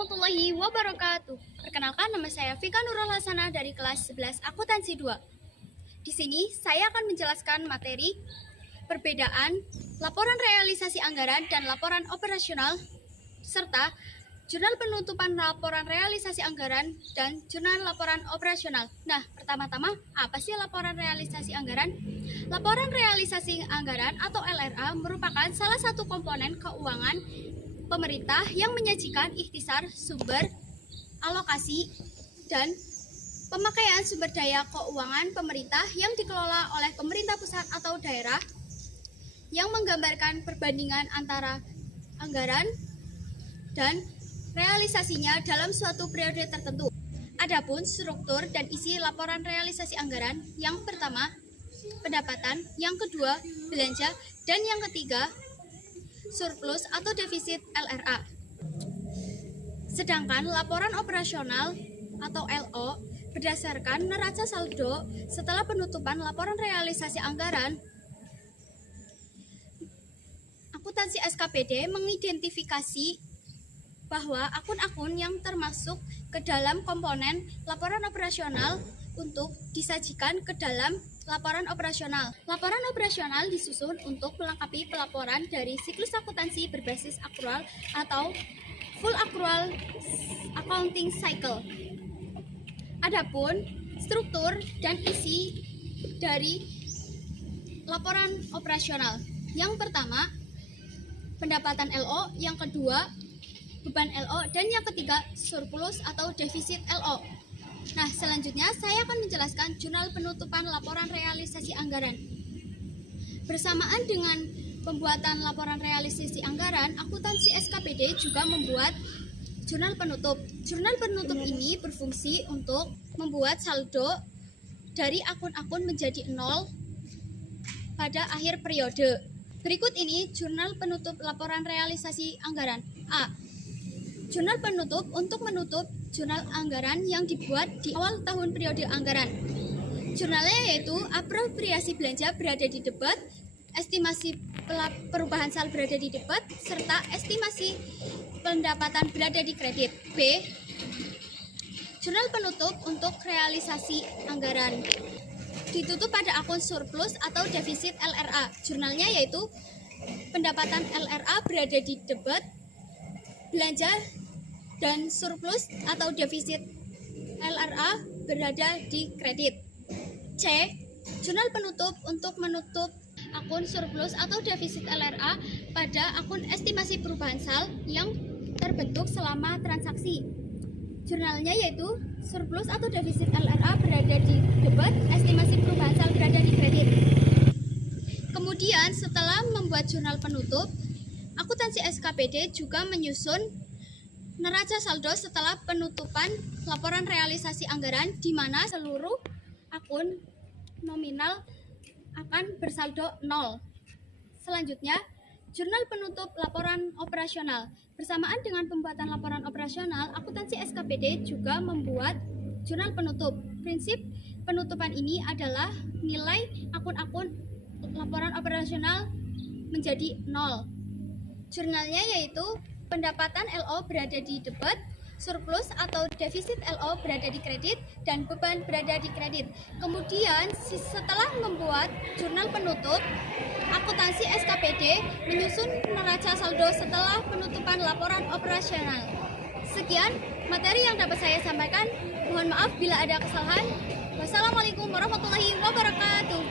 warahmatullahi wabarakatuh. Perkenalkan, nama saya Vika Nurul Hasanah dari kelas 11 Akuntansi 2. Di sini saya akan menjelaskan materi perbedaan laporan realisasi anggaran dan laporan operasional serta jurnal penutupan laporan realisasi anggaran dan jurnal laporan operasional. Nah, pertama-tama, apa sih laporan realisasi anggaran? Laporan realisasi anggaran atau LRA merupakan salah satu komponen keuangan pemerintah yang menyajikan ikhtisar sumber, alokasi, dan pemakaian sumber daya keuangan pemerintah yang dikelola oleh pemerintah pusat atau daerah yang menggambarkan perbandingan antara anggaran dan realisasinya dalam suatu periode tertentu. Adapun struktur dan isi laporan realisasi anggaran, yang pertama, pendapatan, yang kedua, belanja, dan yang ketiga, surplus atau defisit LRA. Sedangkan laporan operasional atau LO berdasarkan neraca saldo setelah penutupan laporan realisasi anggaran. Akuntansi SKPD mengidentifikasi bahwa akun-akun yang termasuk ke dalam komponen laporan operasional untuk disajikan ke dalam laporan operasional. Laporan operasional disusun untuk melengkapi pelaporan dari siklus akuntansi berbasis akrual atau full accrual accounting cycle. Adapun struktur dan isi dari laporan operasional. Yang pertama, pendapatan LO, yang kedua, beban LO, dan yang ketiga, surplus atau defisit LO. Nah, selanjutnya saya akan menjelaskan jurnal penutupan laporan realisasi anggaran. Bersamaan dengan pembuatan laporan realisasi anggaran, akuntansi SKPD juga membuat jurnal penutup. Jurnal penutup ini berfungsi untuk membuat saldo dari akun-akun menjadi nol pada akhir periode. Berikut ini jurnal penutup laporan realisasi anggaran. A. Jurnal penutup untuk menutup jurnal anggaran yang dibuat di awal tahun periode anggaran. Jurnalnya yaitu apropriasi belanja berada di debit, estimasi perubahan saldo berada di debit, serta estimasi pendapatan berada di kredit. B. Jurnal penutup untuk realisasi anggaran ditutup pada akun surplus atau defisit LRA. Jurnalnya yaitu pendapatan LRA berada di debit, belanja dan surplus atau defisit LRA berada di kredit. C. Jurnal penutup untuk menutup akun surplus atau defisit LRA pada akun estimasi perubahan sal yang terbentuk selama transaksi. Jurnalnya yaitu surplus atau defisit LRA berada di debit, estimasi perubahan sal berada di kredit. Kemudian setelah membuat jurnal penutup, akuntansi SKPD juga menyusun neraca saldo setelah penutupan laporan realisasi anggaran, di mana seluruh akun nominal akan bersaldo 0. Selanjutnya, jurnal penutup laporan operasional. Bersamaan dengan pembuatan laporan operasional, akuntansi SKPD juga membuat jurnal penutup. Prinsip penutupan ini adalah nilai akun-akun laporan operasional menjadi 0. Jurnalnya yaitu pendapatan LO berada di debit, surplus atau defisit LO berada di kredit, dan beban berada di kredit. Kemudian setelah membuat jurnal penutup, akuntansi SKPD menyusun neraca saldo setelah penutupan laporan operasional. Sekian materi yang dapat saya sampaikan. Mohon maaf bila ada kesalahan. Wassalamualaikum warahmatullahi wabarakatuh.